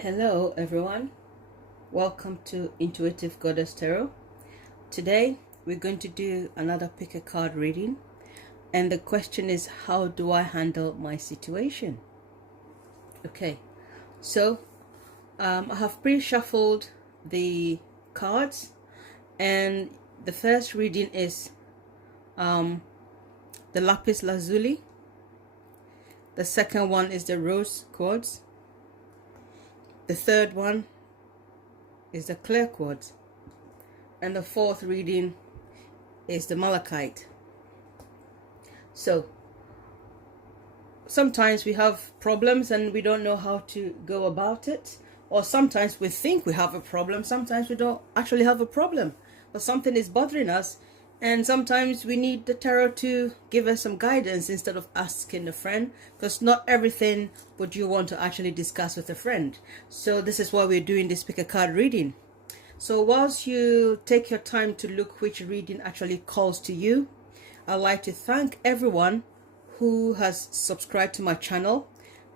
Hello everyone, welcome to Intuitive Goddess Tarot. Today we're going to do another pick a card reading, and the question is, how do I handle my situation? Okay, so I have pre-shuffled the cards, and the first reading is the Lapis lazuli. The second one is the rose quartz. The third one is the clear quartz, and the fourth reading is the Malachite. So sometimes we have problems and we don't know how to go about it, or sometimes we think we have a problem, sometimes we don't actually have a problem, but something is bothering us, and sometimes we need the tarot to give us some guidance instead of asking a friend, because not everything would you want to actually discuss with a friend. So this is why we're doing this pick a card reading. So whilst you take your time to look which reading actually calls to you, I'd like to thank everyone who has subscribed to my channel,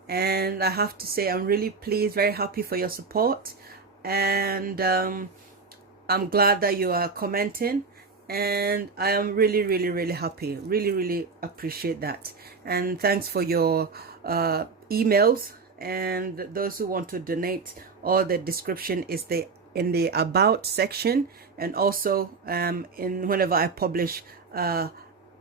and I have to say I'm really pleased, very happy for your support, and I'm glad that you are commenting, and I am really happy, really appreciate that. And thanks for your emails, and those who want to donate, all the description is in the about section, and also in whenever I publish a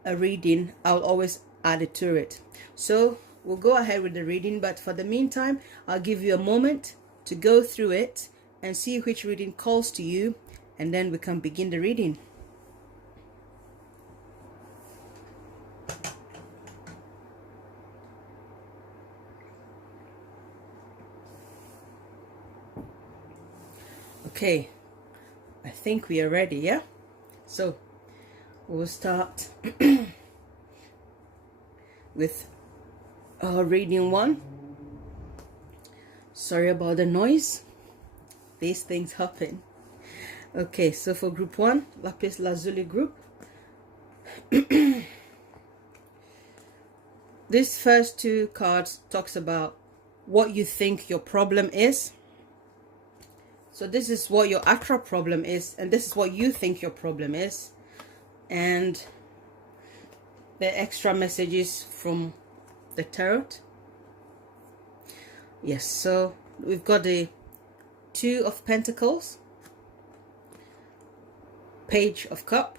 reading, I'll always add it to it. So we'll go ahead with the reading, but for the meantime I'll give you a moment to go through it and see which reading calls to you, and then we can begin the reading. Okay, I think we are ready, yeah? So we'll start with reading one. Sorry about the noise, these things happen. Okay, so for group one, Lapis Lazuli group, these first two cards talks about what you think your problem is. So this is what your actual problem is, and this is what you think your problem is, and the extra messages from the tarot. Yes, so we've got the Two of Pentacles, Page of Cup,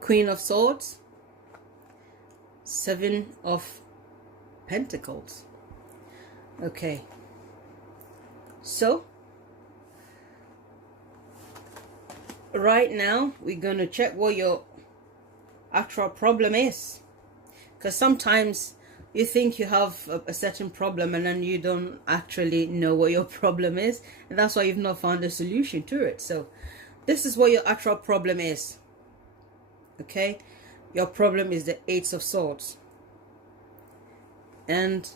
Queen of Swords, Seven of Pentacles. Okay, so right now we're going to check what your actual problem is, because sometimes you think you have a certain problem and then you don't actually know what your problem is, and that's why you've not found a solution to it. So this is what your actual problem is. Okay, your problem is the Eight of Swords, and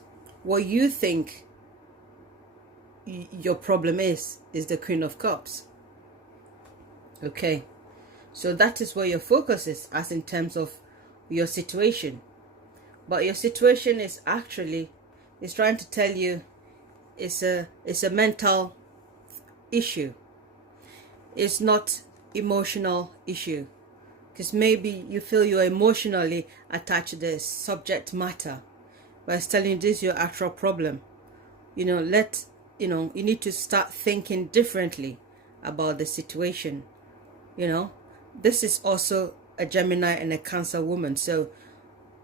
what you think your problem is the Queen of Cups. Okay, so that is where your focus is, as in terms of your situation. But your situation is actually, is trying to tell you it's a mental issue. It's not emotional issue, because maybe you feel you're emotionally attached to the subject matter, but it's telling you this is your actual problem. You know, you need to start thinking differently about the situation. You know, this is also a Gemini and a Cancer woman, so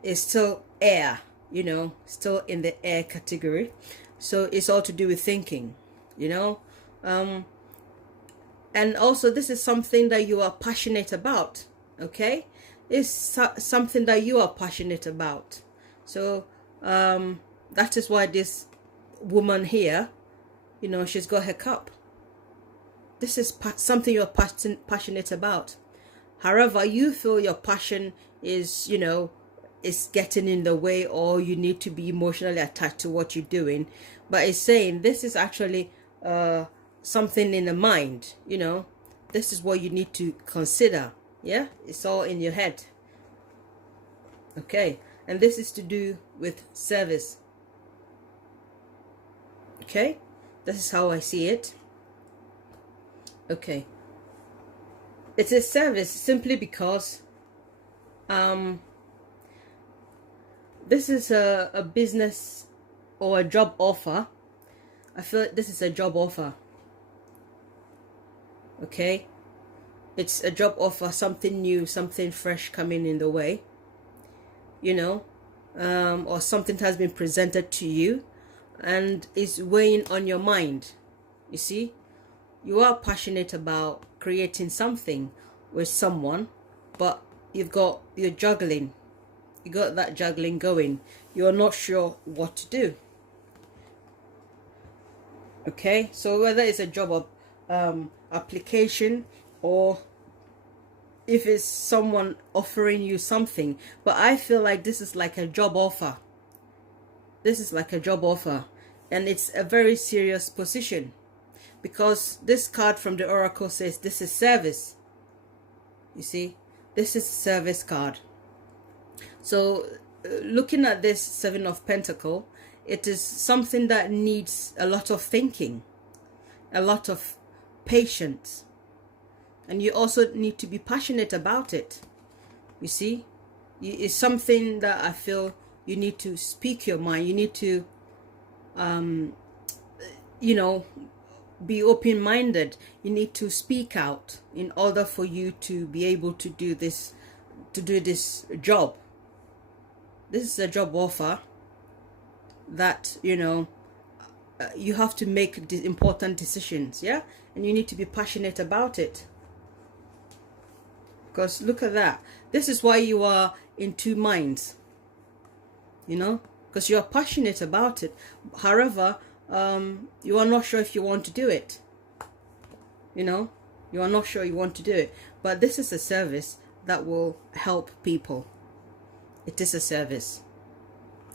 it's still air, you know, still in the air category. So it's all to do with thinking, you know. And also this is something that you are passionate about. Okay, it's something that you are passionate about. So that is why this woman here, you know, she's got her cup. This is something you're passionate about. However, you feel your passion is, you know, is getting in the way, or you need to be emotionally attached to what you're doing. But it's saying this is actually something in the mind, you know. This is what you need to consider. Yeah, it's all in your head. Okay, and this is to do with service. Okay, this is how I see it. Okay, it's a service simply because this is a business or a job offer. I feel like this is a job offer. Okay, it's a job offer, something new, something fresh coming in the way, you know, or something has been presented to you and is weighing on your mind. You see, you are passionate about creating something with someone, but you're juggling. You got that juggling going. You're not sure what to do. Okay, so whether it's a job application, or if it's someone offering you something, but I feel like this is like a job offer. This is like a job offer, and it's a very serious position, because this card from the oracle says this is service. You see, this is a service card. So looking at this Seven of Pentacles, it is something that needs a lot of thinking, a lot of patience, and you also need to be passionate about it. You see, it's something that I feel you need to speak your mind. You need to you know, be open-minded. You need to speak out in order for you to be able to do this job. This is a job offer that, you know, you have to make important decisions, yeah, and you need to be passionate about it. Because look at that, this is why you are in two minds, you know, because you are passionate about it. However, you are not sure if you want to do it. You know, you are not sure you want to do it, but this is a service that will help people. It is a service.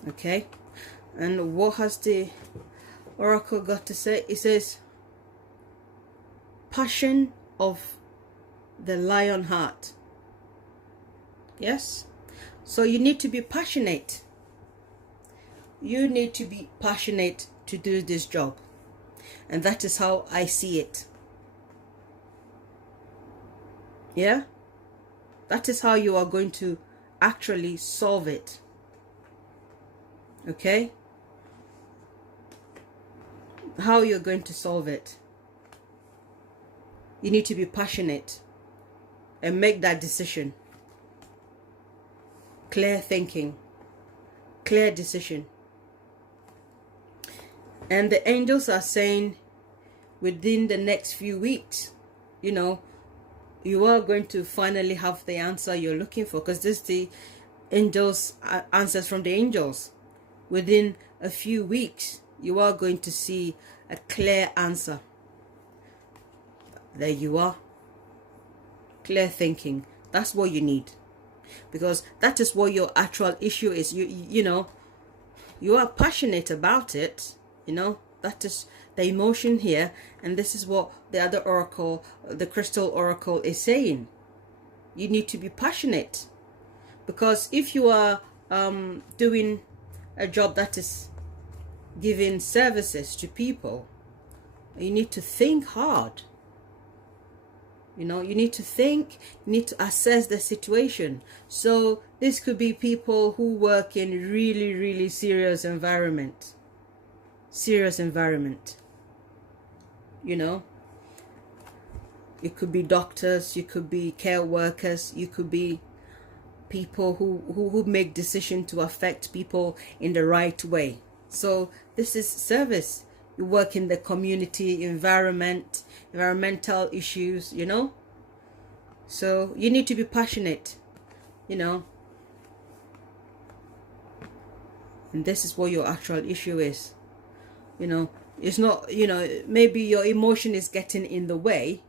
Okay, and what has the oracle got to say? It says, passion of the lion heart. Yes, so you need to be passionate. You need to be passionate to do this job, and that is how I see it. Yeah, that is how you are going to actually solve it. Okay, how you're going to solve it. You need to be passionate and make that decision. Clear thinking, clear decision. And the angels are saying within the next few weeks, you know, you are going to finally have the answer you're looking for, because this is the angels, answers from the angels. Within a few weeks, you are going to see a clear answer. There you are. Clear thinking. That's what you need, because that is what your actual issue is. You know, you are passionate about it. You know, that is the emotion here, and this is what the other oracle, the crystal oracle, is saying. You need to be passionate, because if you are doing a job that is giving services to people, you need to think hard. You know, you need to think, you need to assess the situation. So this could be people who work in really, really serious environment. Serious environment. You know, it could be doctors, you could be care workers, you could be people who make decisions to affect people in the right way. So this is service. You work in the community, environmental issues, you know. So you need to be passionate, you know. And this is what your actual issue is. You know, it's not, you know, maybe your emotion is getting in the way.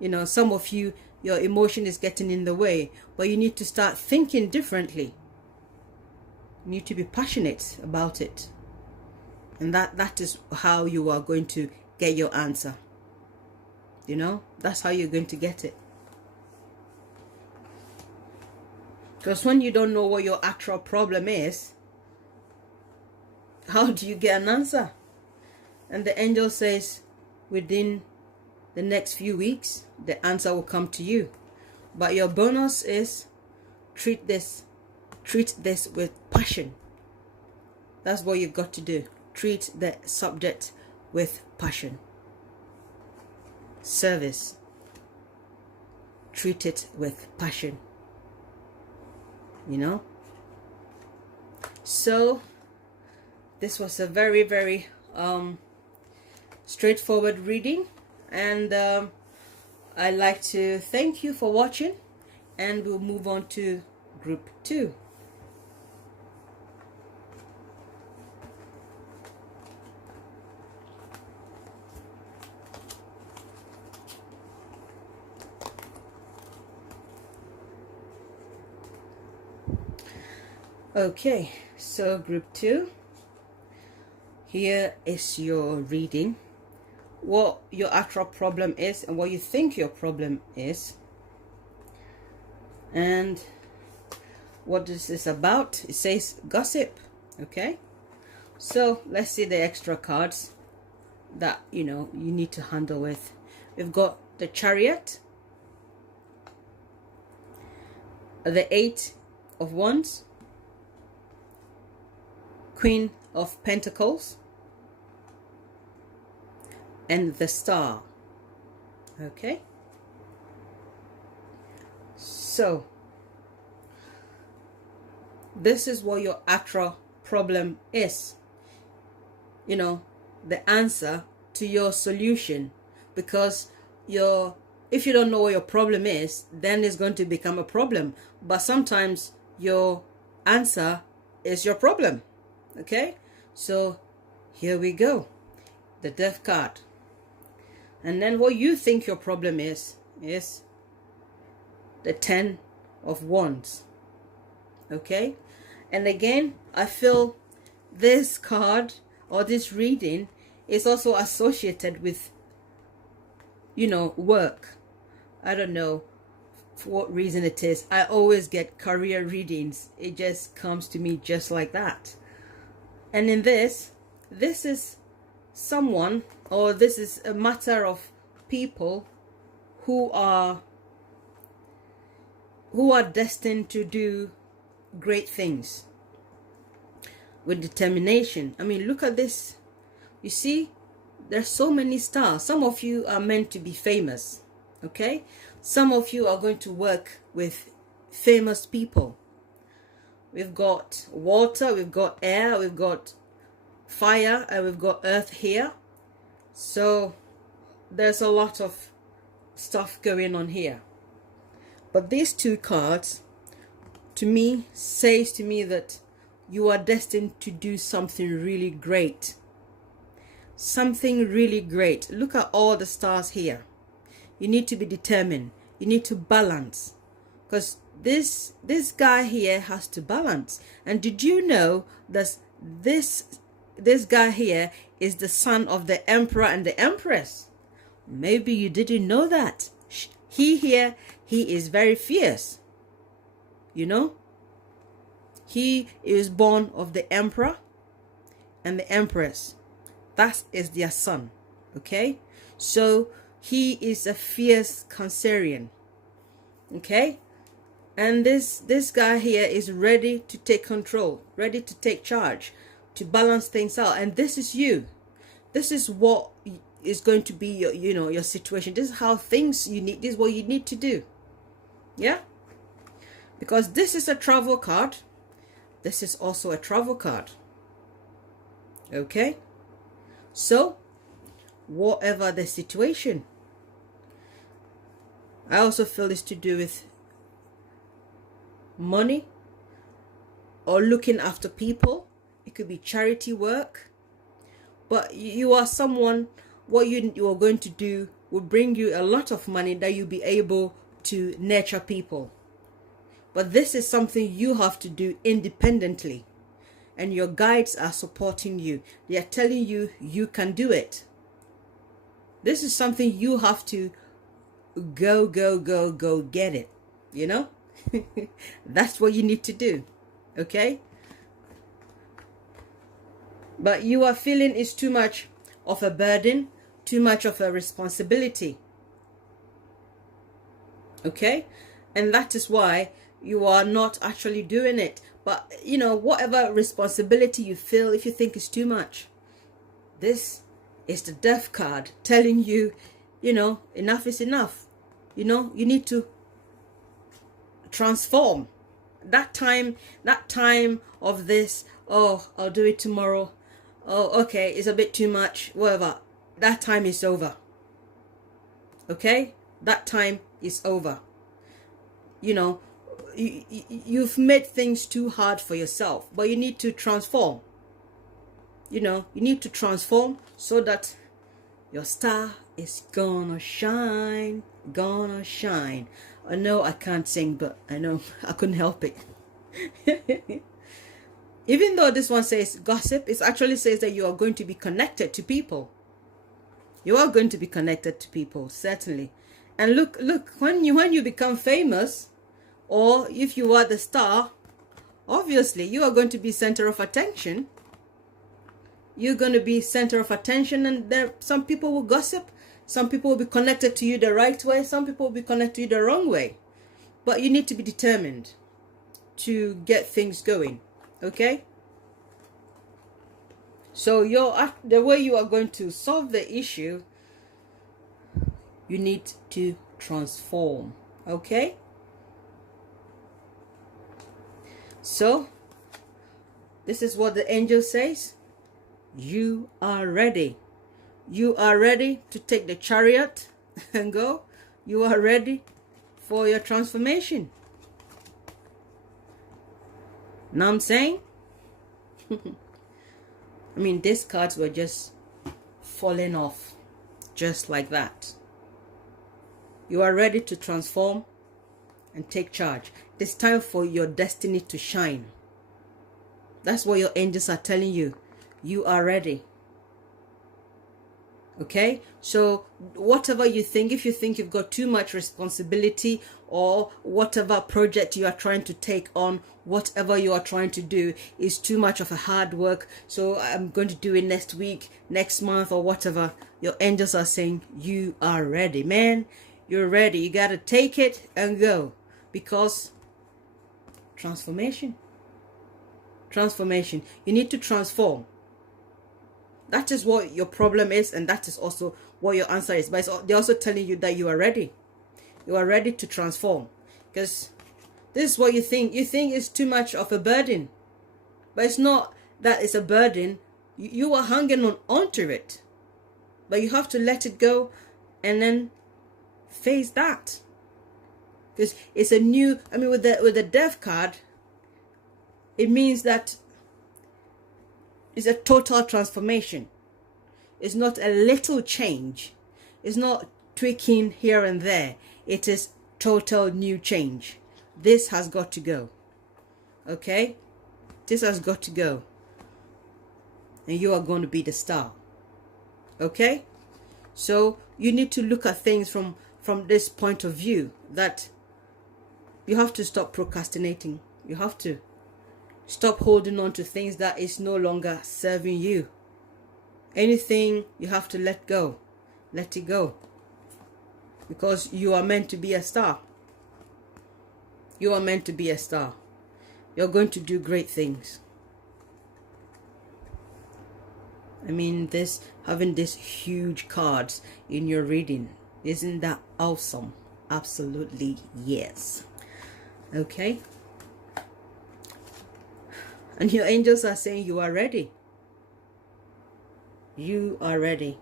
You know, some of you, your emotion is getting in the way, but you need to start thinking differently. You need to be passionate about it. And that is how you are going to get your answer. You know, that's how you're going to get it. Because when you don't know what your actual problem is, how do you get an answer? And the angel says within the next few weeks, the answer will come to you. But your bonus is treat this with passion. That's what you've got to do. Treat the subject with passion. Service. Treat it with passion. You know? So, this was a very, very straightforward reading. And I'd like to thank you for watching. And we'll move on to group 2. Okay, so group 2, here is your reading, what your actual problem is and what you think your problem is, and what this is about. It says gossip. Okay, so let's see the extra cards that you need to handle with. We've got the Chariot, the 8 of Wands, Queen of Pentacles, and the Star. Okay, so this is what your actual problem is, the answer to your solution. Because if you don't know what your problem is, then it's going to become a problem. But sometimes your answer is your problem. Okay, so here we go, the Death card. And then what you think your problem is the 10 of Wands. Okay, and again, I feel this card or this reading is also associated with work. I don't know for what reason it is. I always get career readings. It just comes to me just like that. And in this is someone, or this is a matter of people who are destined to do great things with determination. I mean, look at this. You see, there's so many stars. Some of you are meant to be famous. Okay, some of you are going to work with famous people. We've got water, we've got air, we've got fire, and we've got earth here. So there's a lot of stuff going on here. But these 2 cards, to me, says to me that you are destined to do something really great. Something really great. Look at all the stars here. You need to be determined. You need to balance. Because this guy here has to balance. And did you know that this guy here is the son of the emperor and the empress? Maybe you didn't know that. He is very fierce. He is born of the emperor and the empress. That is their son. Okay, so he is a fierce Cancerian. Okay, and this guy here is ready to take control, ready to take charge, to balance things out. And this is you. This is what is going to be your your situation. This is how things you need. This is what you need to do. Yeah, because this is a travel card. This is also a travel card. Okay, so whatever the situation, I also feel it's to do with money or looking after people. It could be charity work. But you are someone, what you are going to do will bring you a lot of money that you'll be able to nurture people. But this is something you have to do independently. And your guides are supporting you. They are telling you you can do it. This is something you have to go get it. That's what you need to do. Okay? But you are feeling it's too much of a burden, too much of a responsibility. Okay? And that is why you are not actually doing it. But, you know, whatever responsibility you feel, if you think is too much, this is the death card telling you, you know, enough is enough. You know, you need to transform. That time of this, oh, I'll do it tomorrow. Oh, okay, it's a bit too much, whatever. That time is over. Okay? That time is over. You know, you've made things too hard for yourself, but you need to transform. You know, you need to transform so that your star is gonna shine, gonna shine. I know I can't sing, but I know I couldn't help it. Even though this one says gossip, it actually says that you are going to be connected to people. You are going to be connected to people, certainly. And look, when you become famous, or if you are the star, obviously you are going to be center of attention. You're going to be center of attention, and there some people will gossip. Some people will be connected to you the right way. Some people will be connected to you the wrong way. But you need to be determined to get things going. Okay? So the way you are going to solve the issue, you need to transform. Okay? So, this is what the angel says. You are ready. You are ready to take the chariot and go. You are ready for your transformation. Know what I'm saying? I mean, these cards were just falling off. Just like that. You are ready to transform and take charge. It's time for your destiny to shine. That's what your angels are telling you. You are ready. Okay? So whatever you think, if you think you've got too much responsibility, or whatever project you are trying to take on, whatever you are trying to do is too much of a hard work, so I'm going to do it next week, next month, or whatever, your angels are saying you are ready. Man, you're ready. You got to take it and go, because transformation. You need to transform. That is what your problem is, and that is also what your answer is. But they're also telling you that you are ready. You are ready to transform. Because this is what you think. You think it's too much of a burden. But it's not that it's a burden. You are hanging onto it. But you have to let it go and then face that. Because it's a new, I mean, with the death card, it means that it's a total transformation. It's not a little change. It's not tweaking here and there. It is total new change. This has got to go. Okay? This has got to go. And you are going to be the star. Okay? So you need to look at things from this point of view, that you have to stop procrastinating. You have to stop holding on to things that is no longer serving you. Anything you have to let go. Let it go. Because you are meant to be a star. You are meant to be a star. You're going to do great things. I mean, having this huge cards in your reading, isn't that awesome? Absolutely yes. Okay? And your angels are saying you are ready. You are ready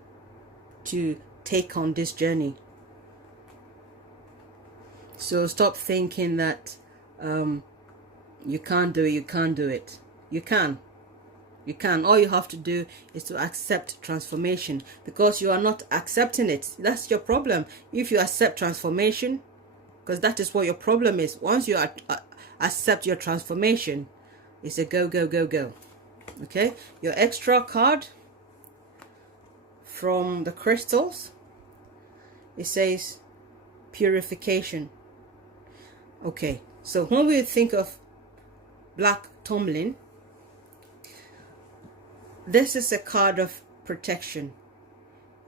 to take on this journey. So stop thinking that you can't do it, you can't do it. You can. You can. All you have to do is to accept transformation, because you are not accepting it. That's your problem. If you accept transformation, because that is what your problem is. Once you accept your transformation, it's a go, go, go, go. Okay? Your extra card from the crystals, it says purification. Okay, so when we think of black tourmaline, this is a card of protection.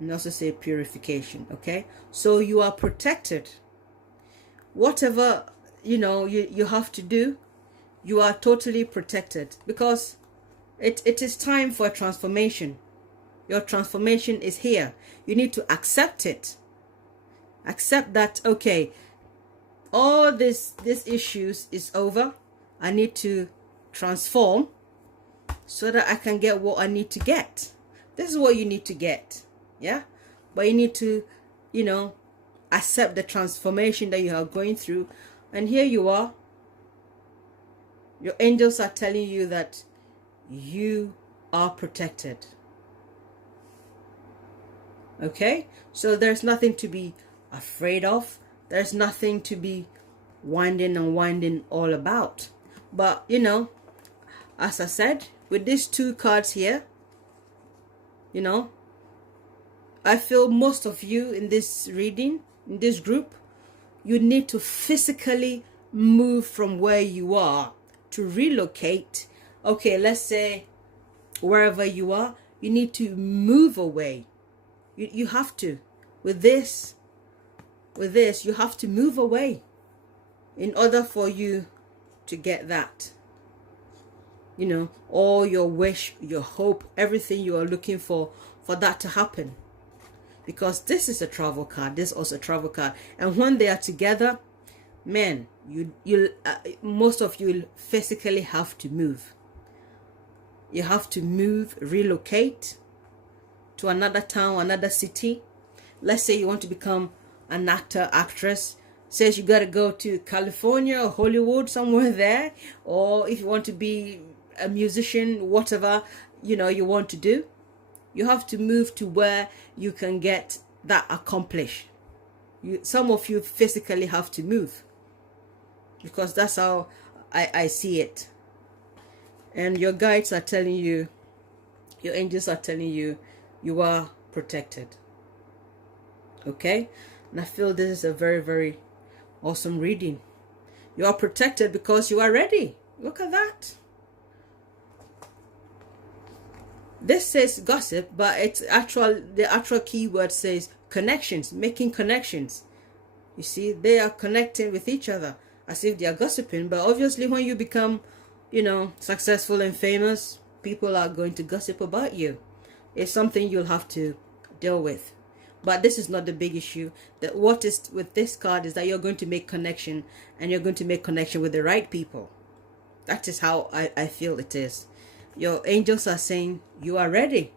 and also say purification. Okay, so you are protected. Whatever you have to do, you are totally protected, because it is time for a transformation. Your transformation is here. You need to accept it. Accept that, okay, all this issues is over. I need to transform so that I can get what I need to get. This is what you need to get. Yeah, but you need to accept the transformation that you are going through. And here you are. Your angels are telling you that you are protected. Okay, so there's nothing to be afraid of. There's nothing to be winding and winding all about. But as I said, with these two cards here, I feel most of you in this reading, in this group, you need to physically move from where you are to relocate. Okay, let's say wherever you are, you need to move away. You have to. With this, you have to move away in order for you to get that. All your wish, your hope, everything you are looking for that to happen. Because this is a travel card, this is also a travel card. And when they are together, man, most of you physically have to move. You have to move, relocate to another town, another city. Let's say you want to become an actor, actress. Says you got to go to California or Hollywood, somewhere there. Or if you want to be a musician, whatever you want to do, you have to move to where you can get that accomplished. Some of you physically have to move, because that's how I see it. And your guides are telling you, your angels are telling you, you are protected. Okay, and I feel this is a very, very awesome reading. You are protected because you are ready. Look at that. This says gossip, but the actual keyword says connections, making connections. You see, they are connecting with each other as if they are gossiping. But obviously when you become, successful and famous, people are going to gossip about you. It's something you'll have to deal with. But this is not the big issue. What is with this card is that you're going to make connection, and you're going to make connection with the right people. That is how I feel it is. Your angels are saying you are ready.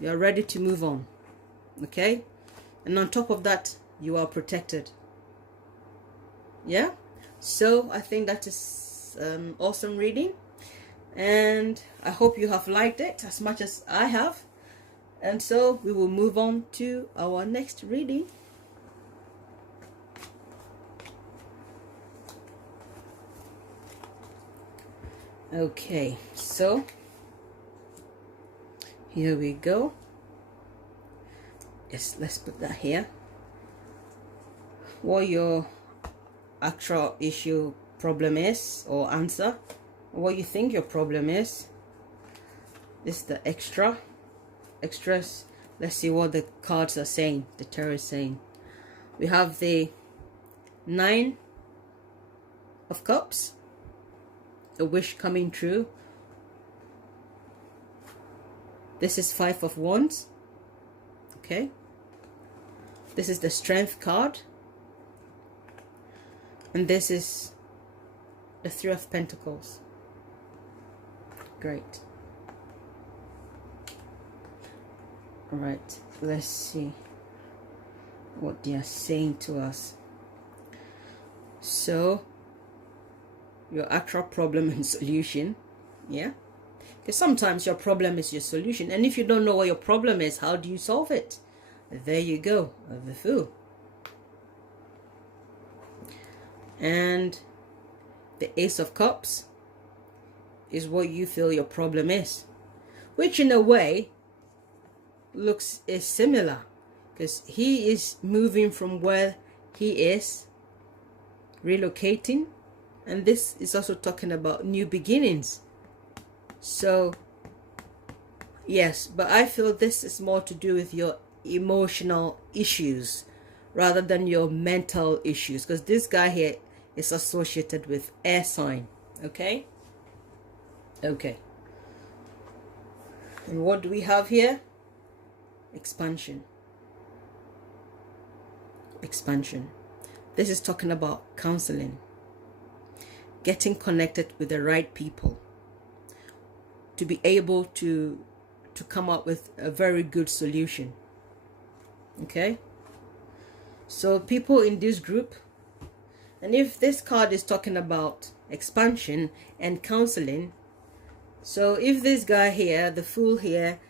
You are ready to move on. Okay? And on top of that, you are protected. Yeah? So I think that is an awesome reading. And I hope you have liked it as much as I have. And so we will move on to our next reading. Okay, so here we go. Yes, let's put that here. What your actual issue, problem is, or answer, what you think your problem is. This is the extras. Let's see what the cards are saying, the tarot is saying. We have the 9 of Cups, a wish coming true. This is 5 of Wands. Okay, this is the Strength card, and this is the 3 of Pentacles. Great. All right, let's see what they are saying to us. So your actual problem and solution, yeah, because sometimes your problem is your solution, and if you don't know what your problem is, how do you solve it? There you go, the Fool. And the Ace of Cups is what you feel your problem is, which in a way is similar, because he is moving from where he is, relocating, and this is also talking about new beginnings. So Yes, but I feel this is more to do with your emotional issues rather than your mental issues, because this guy here is associated with air sign. Okay? Okay. And what do we have here? Expansion. Expansion. This is talking about counseling, getting connected with the right people to be able to come up with a very good solution. Okay? So people in this group, and if this card is talking about expansion and counseling, so if this guy here, the Fool here,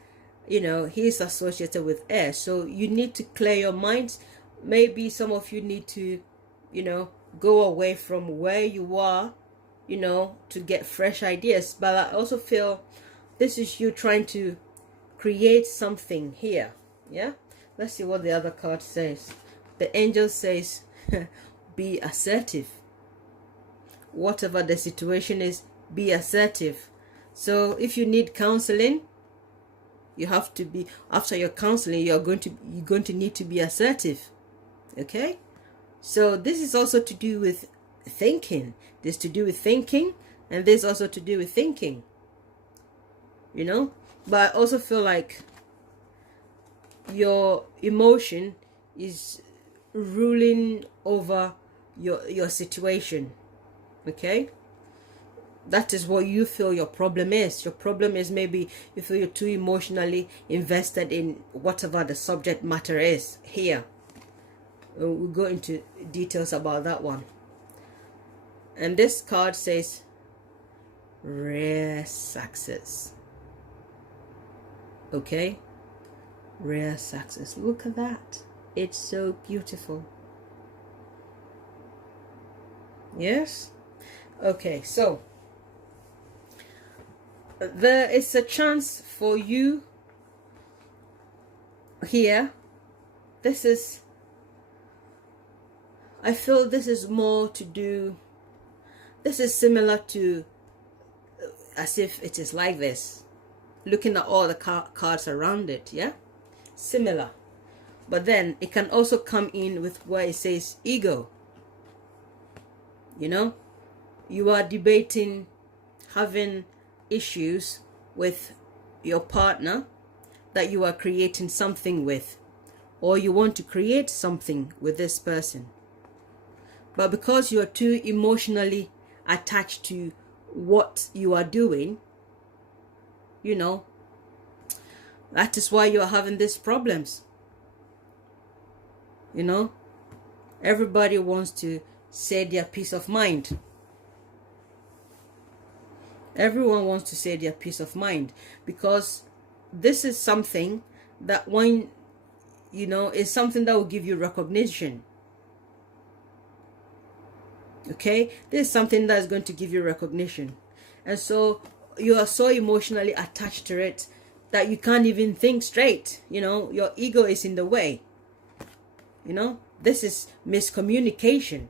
you know, he's associated with air, so you need to clear your minds. Maybe some of you need to, you know, go away from where you are, you know, to get fresh ideas. But I also feel this is you trying to create something here. Yeah, let's see what the other card says. The angel says be assertive. Whatever the situation is, be assertive. So if you need counseling, you have to be, after your counseling, you're going to need to be assertive. Okay? So this is also to do with thinking. This to do with thinking, and this also to do with thinking. You know? But I also feel like your emotion is ruling over your situation. Okay? That is what you feel your problem is. Your problem is maybe you feel you're too emotionally invested in whatever the subject matter is here. We'll go into details about that one. And this card says rare success. Okay? Rare success. Look at that. It's so beautiful. Yes? Okay, so there is a chance for you here. This is, I feel this is more to do, this is similar to, as if it is like this, looking at all the cards around it. Yeah, similar. But then it can also come in with where it says ego. You know, you are debating, having issues with your partner that you are creating something with, or you want to create something with this person, but because you are too emotionally attached to what you are doing, you know, that is why you are having these problems. You know, everybody wants to say their peace of mind. Everyone wants to say their peace of mind, because this is something that, when you know, is something that will give you recognition. Okay, this is something that is going to give you recognition, and so you are so emotionally attached to it that you can't even think straight. You know, your ego is in the way. You know, this is miscommunication.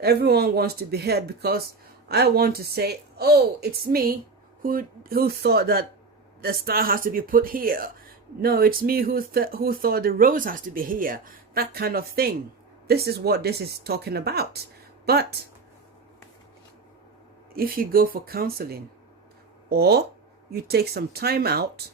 Everyone wants to be heard, because I want to say, oh, it's me who thought that the star has to be put here. No, it's me who thought the rose has to be here. That kind of thing. This is what this is talking about. But if you go for counseling, or you take some time out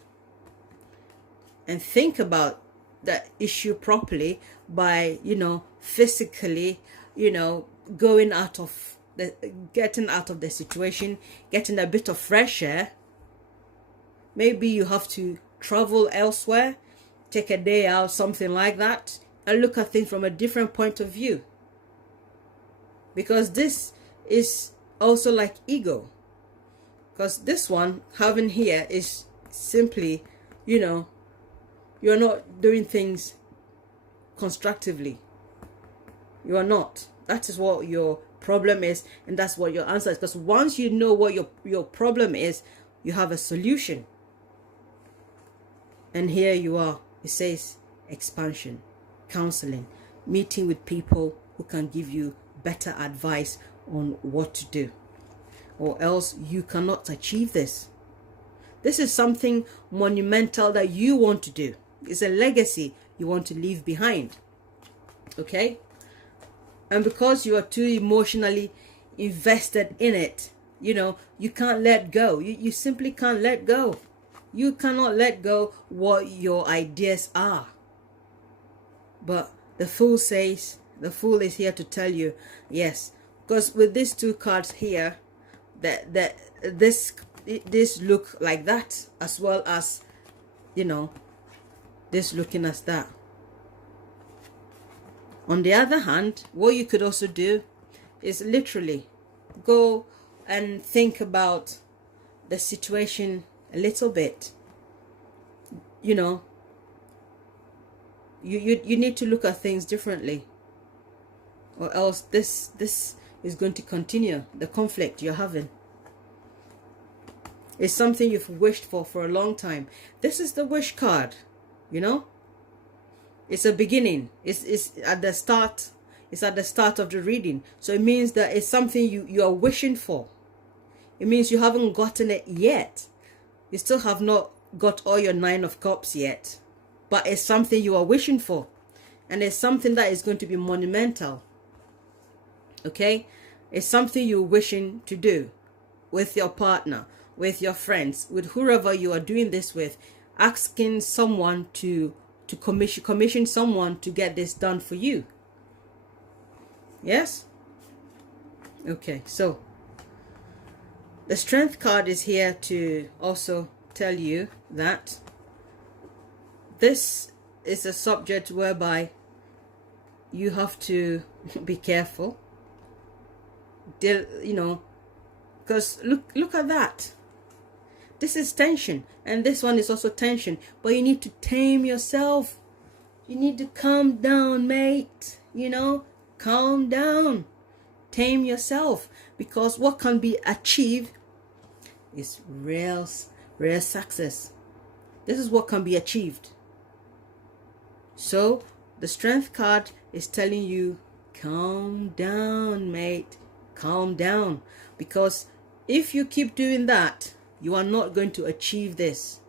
and think about that issue properly by, you know, physically, you know, getting out of the situation, getting a bit of fresh air. Maybe you have to travel elsewhere, take a day out, something like that, and look at things from a different point of view. Because this is also like ego. Because this one, having here, is simply, you know, you're not doing things constructively. You are not. That is what your problem is, and that's what your answer is. Because once you know what your problem is, you have a solution. And here you are. It says expansion, counseling, meeting with people who can give you better advice on what to do, or else you cannot achieve this. This is something monumental that you want to do. It's a legacy you want to leave behind. Okay? And because you are too emotionally invested in it, you know, you can't let go. You simply can't let go. You cannot let go what your ideas are. But the fool says, the fool is here to tell you, yes, because with these two cards here, that this look like that, as well as, you know, this looking as that. On the other hand, what you could also do is literally go and think about the situation a little bit. You know, you need to look at things differently, or else this is going to continue. The conflict you're having is something you've wished for a long time. This is the wish card, you know. It's a beginning. It's at the start. It's at the start of the reading. So it means that it's something you are wishing for. It means you haven't gotten it yet. You still have not got all your 9 of cups yet. But it's something you are wishing for. And it's something that is going to be monumental. Okay? It's something you're wishing to do with your partner, with your friends, with whoever you are doing this with. Asking someone to commission someone to get this done for you. Yes? Okay, so the Strength card is here to also tell you that this is a subject whereby you have to be careful. You know, because look at that. This is tension, and this one is also tension, but you need to tame yourself. You need to calm down, mate. You know, calm down. Tame yourself, because what can be achieved is real success. This is what can be achieved. So the Strength card is telling you, calm down, mate. Calm down, because if you keep doing that, you are not going to achieve this.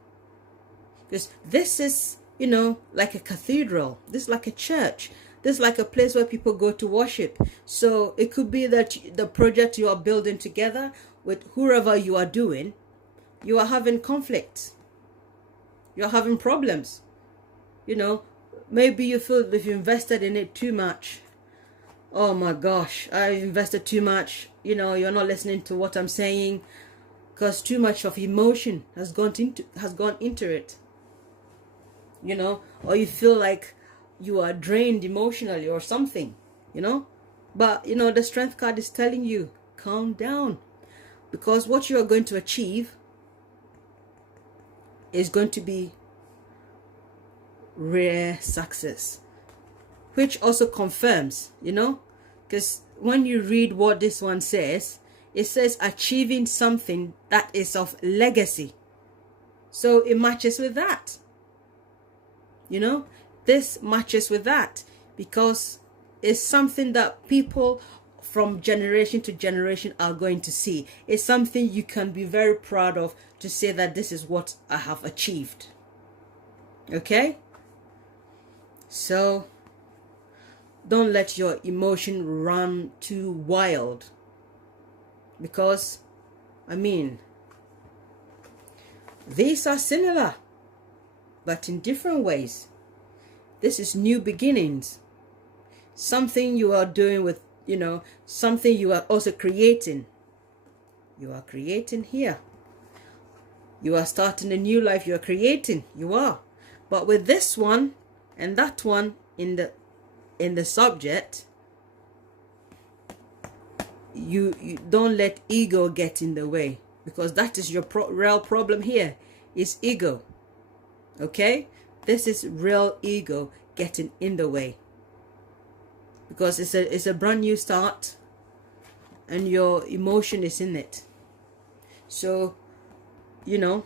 Because this is, you know, like a cathedral. This is like a church. This is like a place where people go to worship. So it could be that the project you are building together with whoever you are doing, you are having conflict. You're having problems. You know, maybe you feel if you invested in it too much. Oh my gosh, I invested too much. You know, you're not listening to what I'm saying, because too much of emotion has gone into it. You know, or you feel like you are drained emotionally or something, you know. But, you know, the Strength card is telling you, calm down, because what you are going to achieve is going to be rare success, which also confirms, you know, because when you read what this one says, it says achieving something that is of legacy. So it matches with that. You know, this matches with that, because it's something that people from generation to generation are going to see. It's something you can be very proud of, to say that this is what I have achieved. Okay? So don't let your emotion run too wild, because, I mean, these are similar, but in different ways. This is new beginnings. Something you are doing with, you know, something you are also creating. You are creating here. You are starting a new life. You are creating. You are. But with this one and that one in the subject, you don't let ego get in the way, because that is your real problem here, is ego. Okay? This is real ego getting in the way, because it's a brand new start and your emotion is in it. So, you know,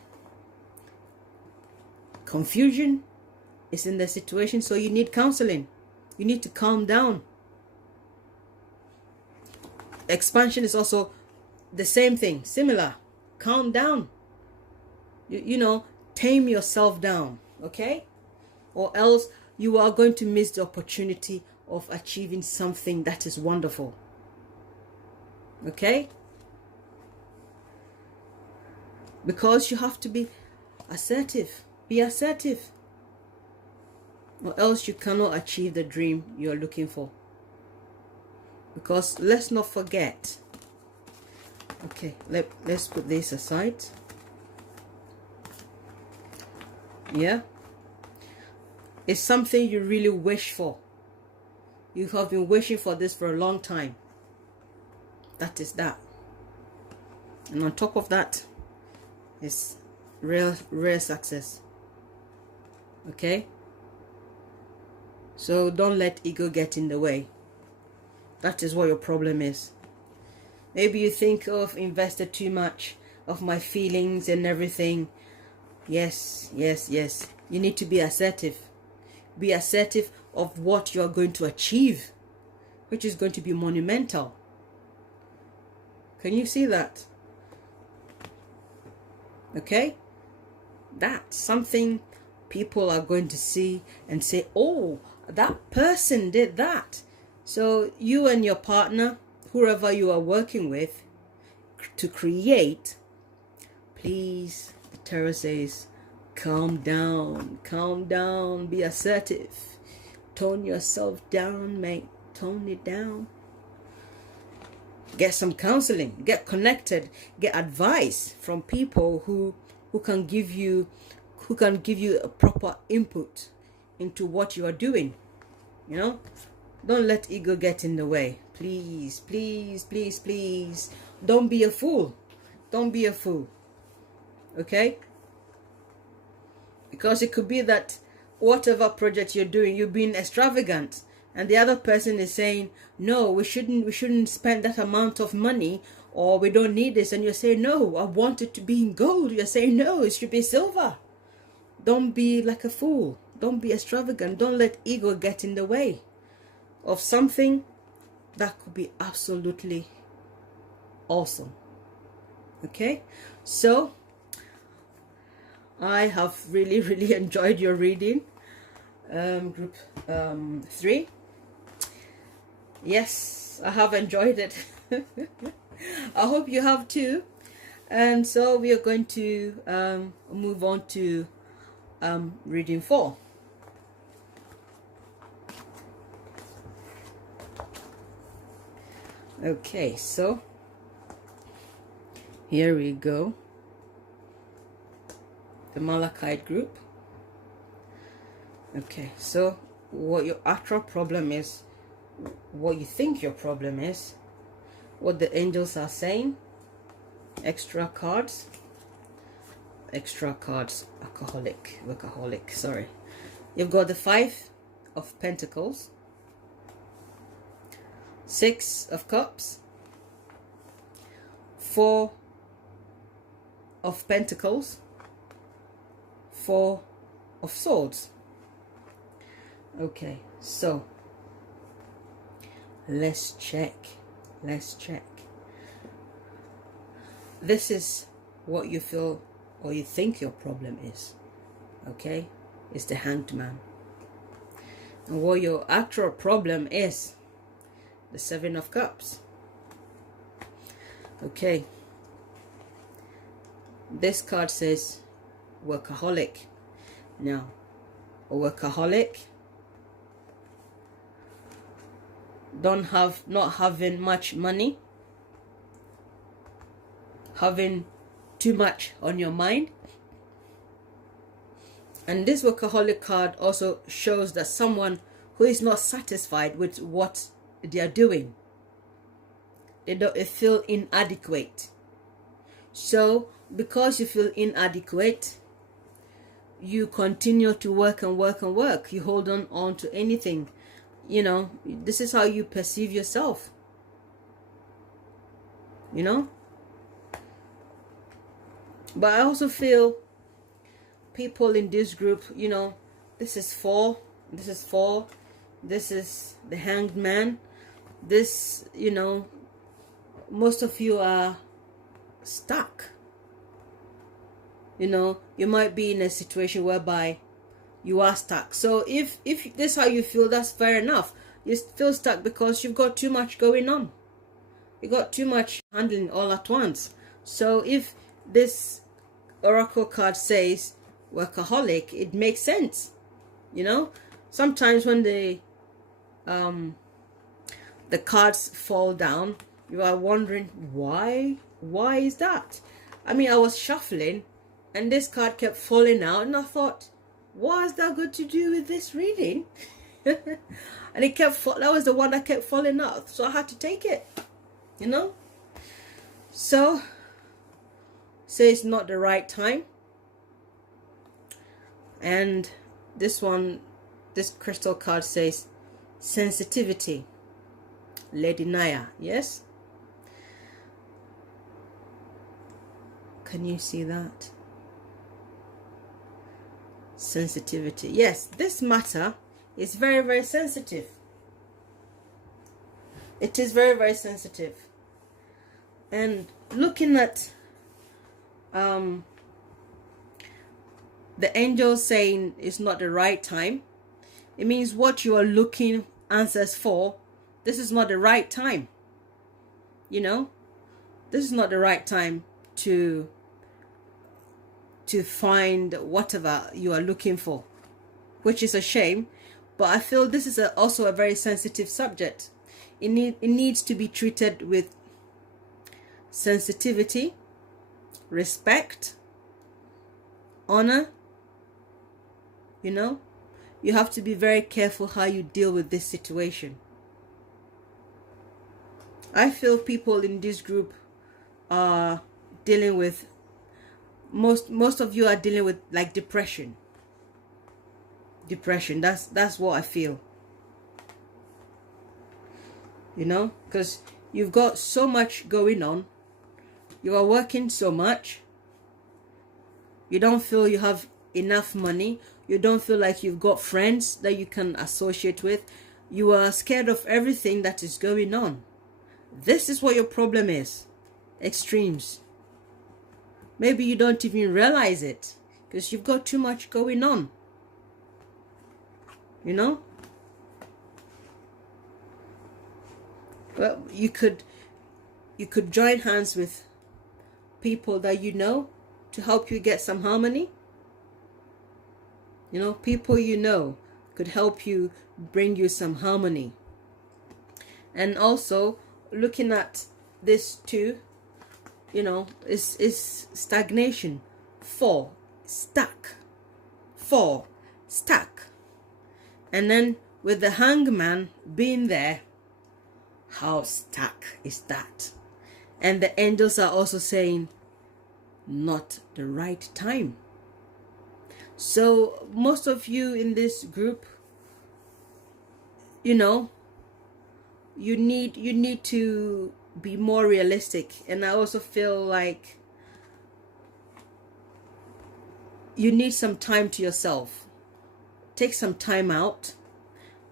confusion is in the situation, so you need counseling. You need to calm down. Expansion is also the same thing, similar. Calm down. You know, tame yourself down, okay? Or else you are going to miss the opportunity of achieving something that is wonderful. Okay? Because you have to be assertive. Be assertive. Or else you cannot achieve the dream you're looking for. Because let's not forget. Okay, let's put this aside. Yeah? It's something you really wish for. You have been wishing for this for a long time. That is that. And on top of that, it's rare success. Okay? So don't let ego get in the way. That is what your problem is. Maybe you think, oh, I've invested too much of my feelings and everything. Yes. You need to be assertive. Be assertive of what you are going to achieve, which is going to be monumental. Can you see that? Okay? That's something people are going to see and say, oh, that person did that. So you and your partner, whoever you are working with to create, please, the tarot says, calm down, be assertive. Tone yourself down, mate. Tone it down. Get some counseling, get connected, get advice from people who can give you a proper input into what you are doing. You know, don't let ego get in the way. Please. Don't be a fool. Okay? Because it could be that whatever project you're doing, you're being extravagant, and the other person is saying, no, we shouldn't spend that amount of money, or we don't need this, and you're saying, no, I want it to be in gold. You're saying, no, it should be silver. Don't be like a fool. Don't be extravagant. Don't let ego get in the way of something that could be absolutely awesome. Okay? So I have really enjoyed your reading, group 3. Yes, I have enjoyed it. I hope you have too. And so we are going to move on to reading 4. Okay, so here we go. The Malachite group. Okay, so what your actual problem is, what you think your problem is, what the angels are saying, extra cards, workaholic, sorry. You've got the 5 of Pentacles, 6 of Cups, 4 of Pentacles, 4 of Swords. Okay, so let's check. This is what you feel or you think your problem is. Okay, it's the Hanged Man. And what your actual problem is, the 7 of Cups. Okay, this card says workaholic. Now, a workaholic not having much money, having too much on your mind. And this workaholic card also shows that someone who is not satisfied with what they are doing, they feel inadequate. So because you feel inadequate, you continue to work. You hold on to anything. You know, this is how you perceive yourself. You know? But I also feel people in this group, you know, this is 4. This is the Hanged Man. This, you know, most of you are stuck. You know, you might be in a situation whereby you are stuck. So if this is how you feel, that's fair enough. You feel stuck because you've got too much going on. You got too much handling all at once. So if this oracle card says workaholic, it makes sense. You know, sometimes when the cards fall down, you are wondering why is that? I mean, I was shuffling and this card kept falling out, and I thought, what is that got to do with this reading? And it kept that was the one that kept falling out, so I had to take it, you know. So say it's not the right time. And this crystal card says sensitivity. Lady Naya, yes? Can you see that? Sensitivity. Yes, this matter is very, very sensitive. It is very, very sensitive. And looking at the angels saying it's not the right time, it means what you are looking answers for, this is not the right time. You know, this is not the right time to find whatever you are looking for, which is a shame. But I feel this is also a very sensitive subject. It needs to be treated with sensitivity, respect, honor. You know, you have to be very careful how you deal with this situation. I feel people in this group are dealing with, most of you are dealing with like depression. That's what I feel. You know, because you've got so much going on. You are working so much. You don't feel you have enough money. You don't feel like you've got friends that you can associate with. You are scared of everything that is going on. This is what your problem is. Extremes. Maybe you don't even realize it because you've got too much going on. You know? Well, you could join hands with people that you know to help you get some harmony. You know, people you know could help you, bring you some harmony. And also looking at this too, you know, is stagnation. 4 stuck. 4 stuck. And then with the hangman being there, how stuck is that? And the angels are also saying not the right time. So most of you in this group, you know, you need to be more realistic. And I also feel like you need some time to yourself. Take some time out,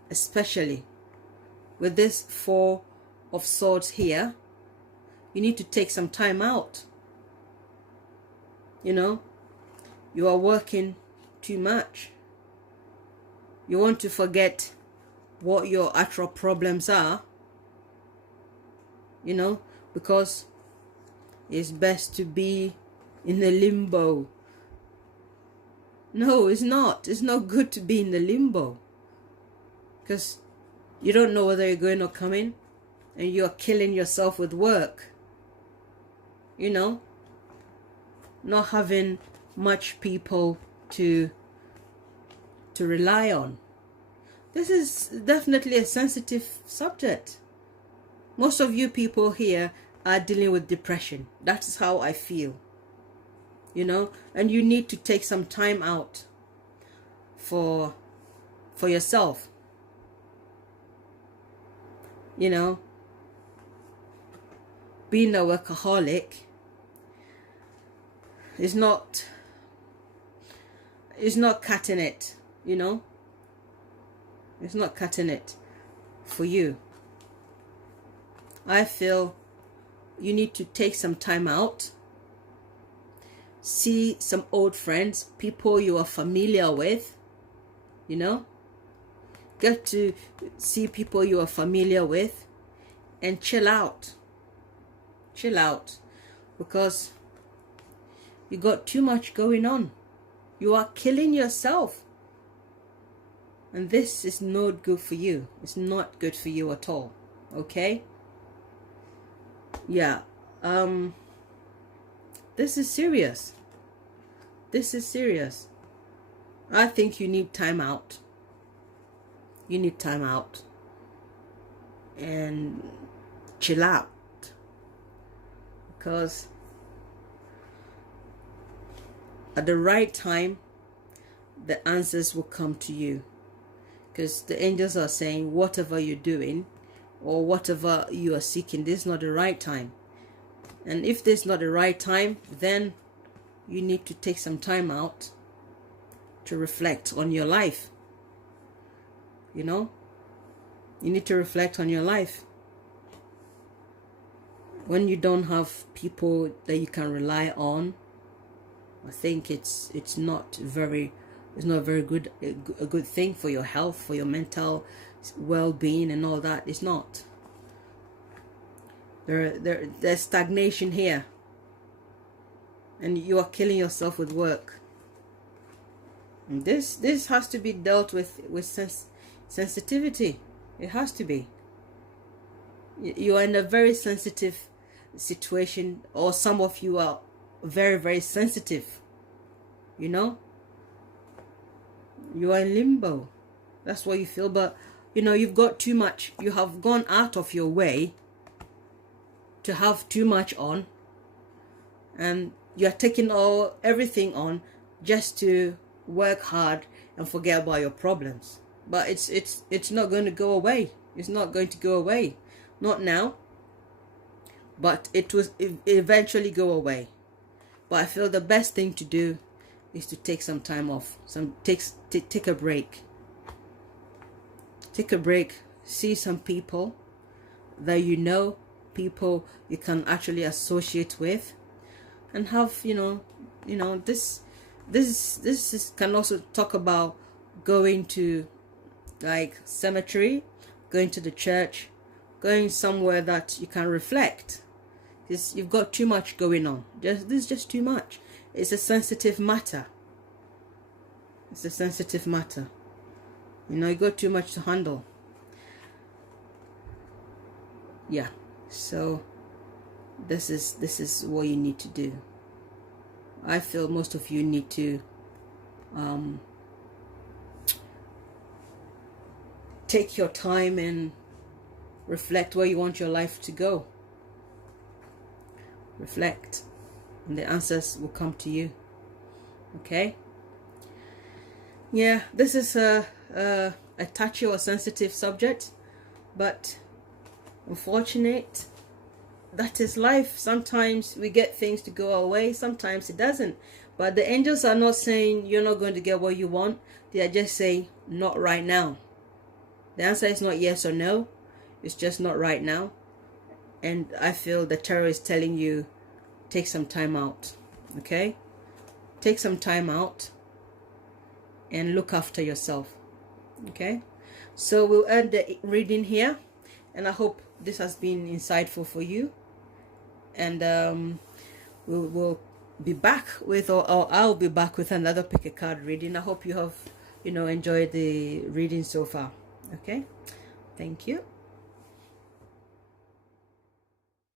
especially with this 4 of Swords here. You need to take some time out. You know, you are working too much. You want to forget what your actual problems are, you know, because it's best to be in a limbo. No, it's not. It's not good to be in the limbo, because you don't know whether you're going or coming, and you're killing yourself with work. You know, not having much people to rely on. This is definitely a sensitive subject. Most of you people here are dealing with depression. That's how I feel. You know, and you need to take some time out for yourself. You know, being a workaholic is not cutting it, you know. It's not cutting it for you. I feel you need to take some time out see some old friends, people you are familiar with, you know. Get to see people you are familiar with and chill out. Chill out, because you got too much going on. You are killing yourself. And this is not good for you. It's not good for you at all. Okay? Yeah. This is serious. This is serious. I think you need time out. You need time out. And chill out. Because at the right time, the answers will come to you. Because the angels are saying, whatever you're doing or whatever you are seeking, this is not the right time. And if this is not the right time, then you need to take some time out to reflect on your life. You know, you need to reflect on your life. When you don't have people that you can rely on, I think it's not very good, a good thing for your health, for your mental well-being and all that. It's not. There's stagnation here, and you are killing yourself with work. And this has to be dealt with sensitivity. It has to be. You are in a very sensitive situation, or some of you are very, very sensitive. You know, you are in limbo. That's what you feel. But you know, you've got too much. You have gone out of your way to have too much on, and you're taking everything on just to work hard and forget about your problems. But it's not going to go away. It's not going to go away. Not now. But it will eventually go away. But I feel the best thing to do is to take some time off. Take a break. Take a break. See some people that you know, people you can actually associate with, and have this can also talk about going to like cemetery, going to the church, going somewhere that you can reflect. Because you've got too much going on. This is just too much. It's a sensitive matter. It's a sensitive matter. You know, you got too much to handle. Yeah. So this is what you need to do. I feel most of you need to take your time and reflect where you want your life to go. Reflect, and the answers will come to you. Okay? Yeah, this is a touchy or sensitive subject, but unfortunate, that is life. Sometimes we get things to go our way, sometimes it doesn't. But the angels are not saying you're not going to get what you want. They are just saying not right now. The answer is not yes or no. It's just not right now. And I feel the tarot is telling you, take some time out. Okay? Take some time out and look after yourself. Okay? So we'll end the reading here. And I hope this has been insightful for you. And we'll be back with, or I'll be back with another pick a card reading. I hope you have, enjoyed the reading so far. Okay? Thank you.